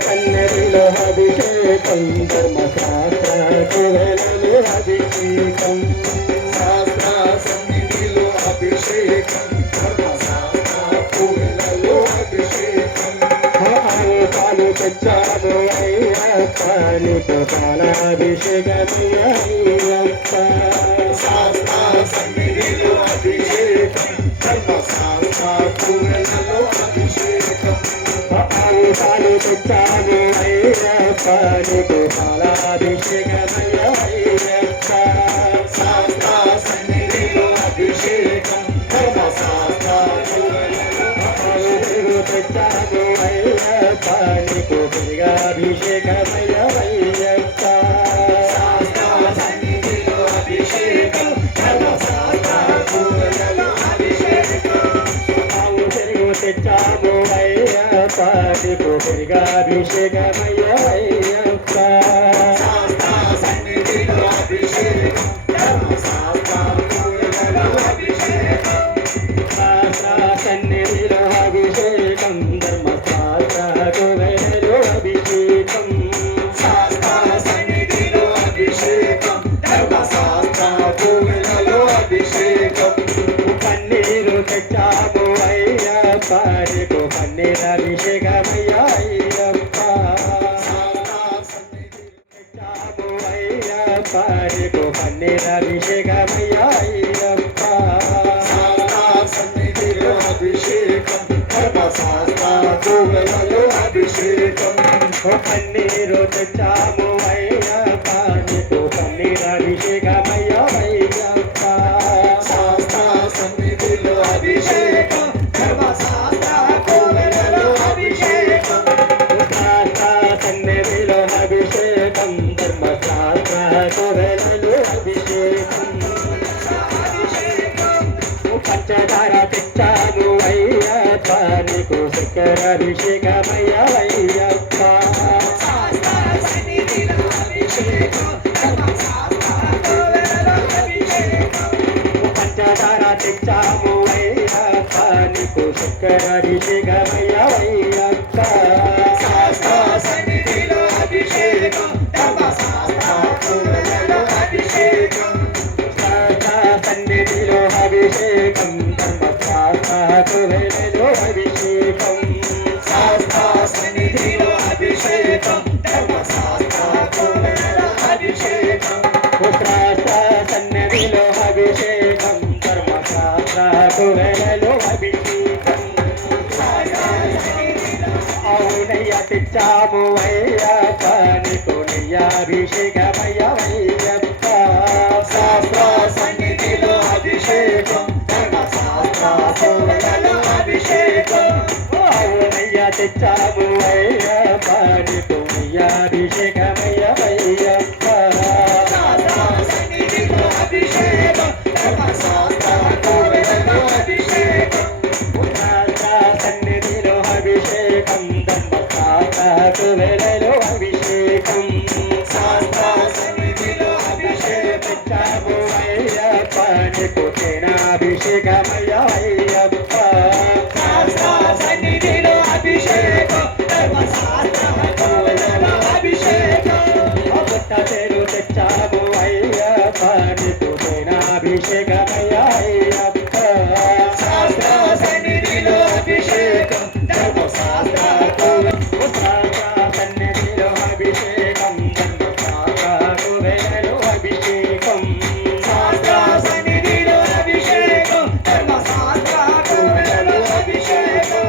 సన్నిధిలో అభిషేకం ధర్మశాస్త్రకు వెలలు అభిషేకం శాస్త్ర సన్నిధిలో అభిషేకం ధర్మశాస్త్రకు వెలలు అభిషేకం పాలు తెచ్చాను అయ్యప్ప నీకు పాలాభిషేకమే అయ్యప్ప శాస్త్ర సన్నిధిలో అభిషేకం ధర్మశాస్త్రకు వెలలు అభిషేకం పాలు తెచ్చాను అయ్యప్ప నీకు పాలాభిషేకమయ్య అయ్యప్ప శాస్త్ర సన్నిధిలో అభిషేకం ధర్మశాస్త్రకు పాలు తెచ్చాను అయ్యప్ప నీకు అభిషేకమయ్య అయ్యప్ప శాస్త్ర సన్నిధిలో అభిషేకం ధర్మశాస్త్రకు అభిషేకం తెచ్చాము అయ్యప్ప నీకు అభిషేకమయ్య అయ్యప్ప శాస్త్ర సన్నిధిలో అభిషేకం ధర్మశాస్త్రకు అభిషేకం శాస్త్ర సన్నిధిలో అభిషేకం ధర్మశాస్త్రకు అభిషేకం శాస్త్ర సన్నిధిలో అభిషేకం ధర్మశాస్త్రకు అభిషేకం పన్నీరు తెచ్చాము అయ్యప్ప నీకు పన్నీర్ అభిషేకమయ్య అయ్యప్ప తెచ్చాము అయ్యప్ప నీకు పన్నీర్ అభిషేకమయ్య అయ్యప్ప సన్నిధిలో అభిషేకం ధర్మశాస్త్రకు అభిషేకం పన్నీరు తెచ్చాము అయ్యప్ప నీకు పన్నీర్ అభిషేకమయ్య అయ్యప్ప శాస్త్ర సన్నిధిలో అభిషేకం ధర్మశాస్త్రకు అభిషేకం శాస్త్ర సన్నిధిలో అభిషేకం ధర్మశాస్త్రకు అభిషేకం పంచదార తెచ్చాను అయ్యప్ప నీకు చక్కెర అభిషేకమయ్య అయ్యప్ప శాస్త్ర సన్నిధిలో అభిషేకం ధర్మశాస్త్రకు అభిషేకం పంచదార తెచ్చాము అయ్యప్ప నీకు చక్కెర అభిషేకమయ్య అయ్యప్ప శాస్త్ర సన్నిధిలో అభిషేకం ధర్మశాస్త్రకు అభిషేకం శాస్త్ర సన్నిధిలో అభిషేకం ధర్మశాస్త్రకు అభిషేకం శాస్త్ర సన్నిధిలో అభిషేకం ధర్మశాస్త్రకు అభిషేకం శాస్త్ర సన్నిధిలో అభిషేకం ధర్మశాస్త్రకు అభిషేకం అవునయ్య తెచ్చాము అయ్యప్ప నీకు అభిషేకమయ్య అయ్యప్ప శాస్త్ర సన్నిధిలో అభిషేకం ధర్మశాస్త్రకు అభిషేకం అవునయ్య తెచ్చాము అయ్యప్ప నీకు అభిషేకమయ్య అయ్యప్ప శాస్త్ర సన్నిధిలో అభిషేకం ధర్మశాస్త్రకు అభిషేకం శాస్త్ర సన్నిధిలో అభిషేకం ధర్మశాస్త్రకు అభిషేకం శాస్త్ర సన్నిధిలో అభిషేకం తెచ్చాము అయ్యప్ప నీకు అభిషేకమయ్య అయ్యప్ప శాస్త్ర సన్నిధిలో అభిషేకం ధర్మశాస్త్రకు అభిషేకం పుట్టచేరు తెచ్చాము అయ్యప్ప నీకు అభిషేకమయ్య అయ్యప్ప శాస్త్ర సన్నిధిలో అభిషేకం ధర్మశాస్త్రకు సన్నిధిలో అభిషేకం ధర్మశాస్త్రకు అభిషేకం శాస్త్ర సన్నిధిలో అభిషేకం ధర్మశాస్త్రకు అభిషేకం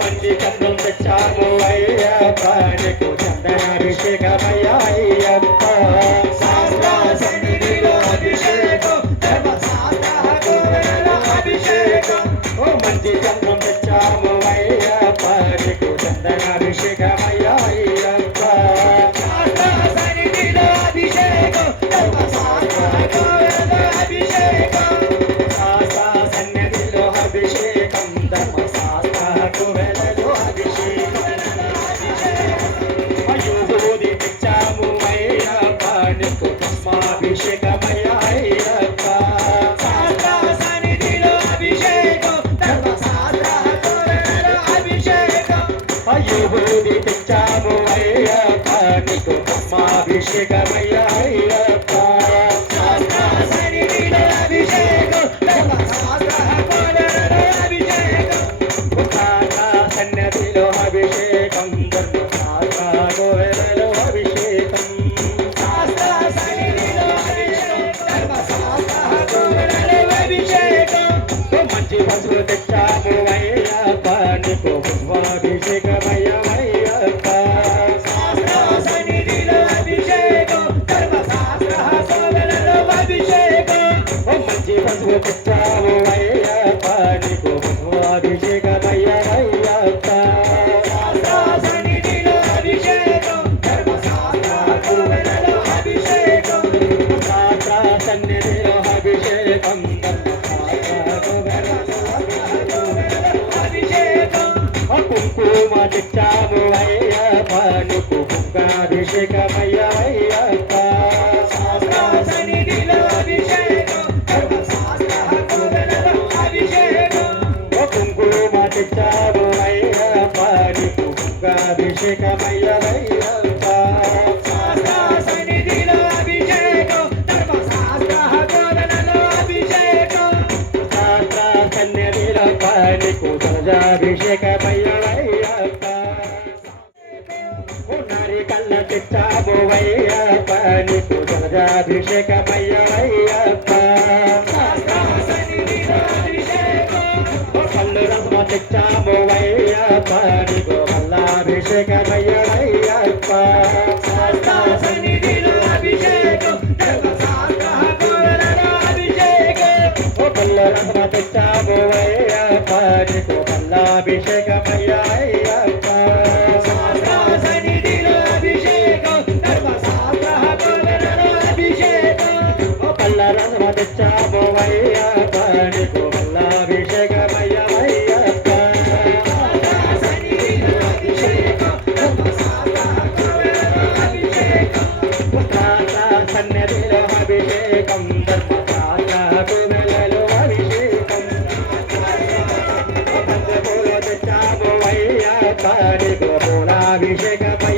మంచి చంద్రం తెచ్చాము అయ్యప్ప నీకు చందనాభిషేకమయ్య అయ్యప్ప శాస్త్ర సన్నిధిలో అభిషేకం ధర్మశాస్త్రకు అభిషేకం మంచి చంద్రం తెచ్చాము అయ్యప్ప నీకు చందనాభిషేకమయ్య అయ్యప్ప శాస్త్ర సన్నిధిలో అభిషేకం ధర్మశాస్త్రకు అభిషేకం శాస్త్ర సన్నిధిలో అభిషేకం ధర్మశాస్త్రకు అభిషేకం అయోధి తెచ్చ యుహూది తెచ్చాము అయ్యప్ప నీకు బ్రహ్మాభిషేకమయ్యా అయ్యప్ప శాస్త్ర సన్నిధిలో అభిషేకం ధర్మశాస్త్ర కోడలలో అభిషేకం సన్నిధిలో అభిషేకం ధర్మశాస్త్ర కోడలలో అభిషేకం శాస్త్ర సన్నిధిలో అభిషేకం ధర్మశాస్త్ర కోడలలో అభిషేకం మంచి పశువు తెచ్చాము అయ్యప్ప నీకు పుష్పాభిషేకమయ్యా అయ్యప్ప శాస్త్ర సన్నిధిలో అభిషేకం ధర్మశాస్త్ర కోడలలో అభిషేకం మంచి పశువు తెచ్చాము అయ్యప్ప నీకు పుష్పాభిషేకమయ్యా అయ్యప్ప శాస్త్ర సన్నిధిలో అభిషేకం ధర్మశాస్త్ర కోడలలో అభిషేకం శాస్త్ర సన్నిధిలో అభిషేకం కుంకుమ తెచ్చాము అయ్యప్ప నీకు కుంకాభిషేకమయ్యా అయ్యప్ప శాస్త్ర సన్నిధిలో అభిషేకం ధర్మశాస్త్ర కోడలలో అభిషేకం కుంకుమ తెచ్చాము అయ్యప్ప నీకు కుంకాభిషేకమయ్యా అయ్యప్ప శాస్త్ర సన్నిధిలో అభిషేకం ధర్మశాస్త్ర కోడలలో అభిషేకం శాస్త్ర సన్నిధిలో నీకు ధ్వజాభిషేకమయ్యా అయ్యప్ప నారికల్ల తెచ్చాము అయ్యప్ప నీకు ధ్వజాభిషేకమయ్యా అయ్యప్ప పళ్ళు రసమ తెచ్చాము అయ్యప్ప నీకు మల్లాభిషేకమయ్యా అయ్యప్ప శాస్త్ర సన్నిధిలో అభిషేకం ధర్మశాస్త్ర కోడలలో అభిషేకం పళ్ళు రసమ తెచ్చాము అయ్యప్ప నీకు మల్లాభిషేకమయ్యా అయ్యప్ప శాస్త్ర సన్నిధిలో అభిషేకం ధర్మశాస్త్ర కోడలలో అభిషేకం పళ్ళ రసమ తెచ్చాము అయ్యప్ప నీకు మల్లాభిషేకమయ్యా అయ్యప్ప శాస్త్ర సన్నిధిలో అభిషేకం ధర్మశాస్త్ర కోడలలో అభిషేకం శాస్త్ర సన్నిధిలో అభిషేకం ధర్మశాస్త్ర కోడలలో అభిషేకం తెచ్చాము అయ్యప్ప నీకు పూలాభిషేకమయ్యా